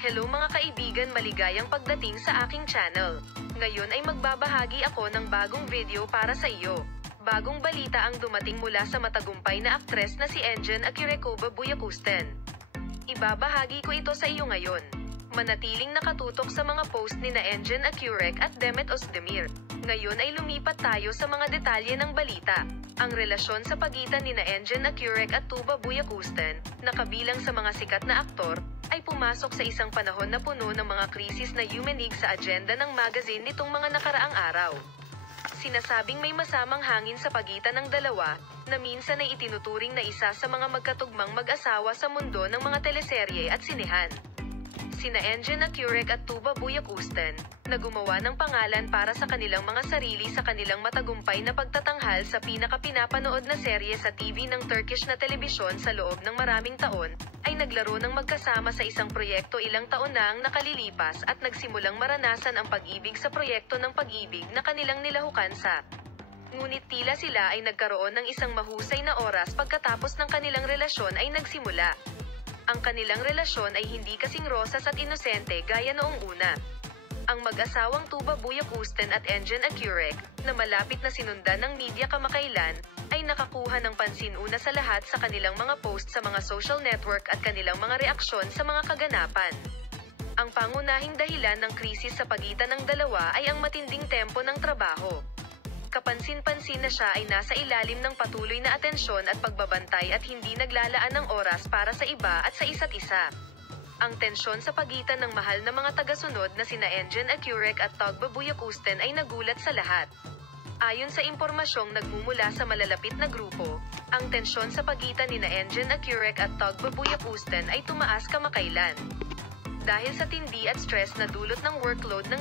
Hello mga kaibigan, maligayang pagdating sa aking channel. Ngayon ay magbabahagi ako ng bagong video para sa iyo. Bagong balita ang dumating mula sa matagumpay na aktres na si Engin Akyurek-Tuba Buyakusten. Ibabahagi ko ito sa iyo ngayon. Manatiling nakatutok sa mga post ni na Engin Akyurek at Demet Özdemir. Ngayon ay lumipat tayo sa mga detalye ng balita. Ang relasyon sa pagitan ni na Engin Akyurek at Tuba Buyakusten, na kabilang sa mga sikat na aktor, ay pumasok sa isang panahon na puno ng mga krisis na yumanig sa agenda ng magazine nitong mga nakaraang araw. Sinasabing may masamang hangin sa pagitan ng dalawa, na minsan ay itinuturing na isa sa mga magkatugmang mag-asawa sa mundo ng mga teleserye at sinehan. Sina Engin Akyurek at Tuba Buyakusten, na gumawa ng pangalan para sa kanilang mga sarili sa kanilang matagumpay na pagtatanghal sa pinakapinapanood na serye sa TV ng Turkish na telebisyon sa loob ng maraming taon, ay naglaro ng magkasama sa isang proyekto ilang taon na ang nakalilipas at nagsimulang maranasan ang pag-ibig sa proyekto ng pag-ibig na kanilang nilahukan sa. Ngunit tila sila ay nagkaroon ng isang mahusay na oras pagkatapos ng kanilang relasyon ay nagsimula. Ang kanilang relasyon ay hindi kasing rosas at inosente gaya noong una. Ang mag-asawang Tuba Buyakusten at Engin Akyurek, na malapit na sinundan ng media kamakailan, ay nakakuha ng pansin una sa lahat sa kanilang mga post sa mga social network at kanilang mga reaksyon sa mga kaganapan. Ang pangunahing dahilan ng krisis sa pagitan ng dalawa ay ang matinding tempo ng trabaho. Kapansin-pansin na siya ay nasa ilalim ng patuloy na atensyon at pagbabantay at hindi naglalaan ng oras para sa iba at sa isa't isa. Ang tensyon sa pagitan ng mahal na mga tagasunod na sina Engin Akyurek at Tuba Buyakusten ay nagulat sa lahat. Ayon sa impormasyong nagmumula sa malalapit na grupo, ang tensyon sa pagitan ni na Engin Akyurek at Tuba Buyakusten ay tumaas kamakailan. Dahil sa tindi at stress na dulot ng workload ng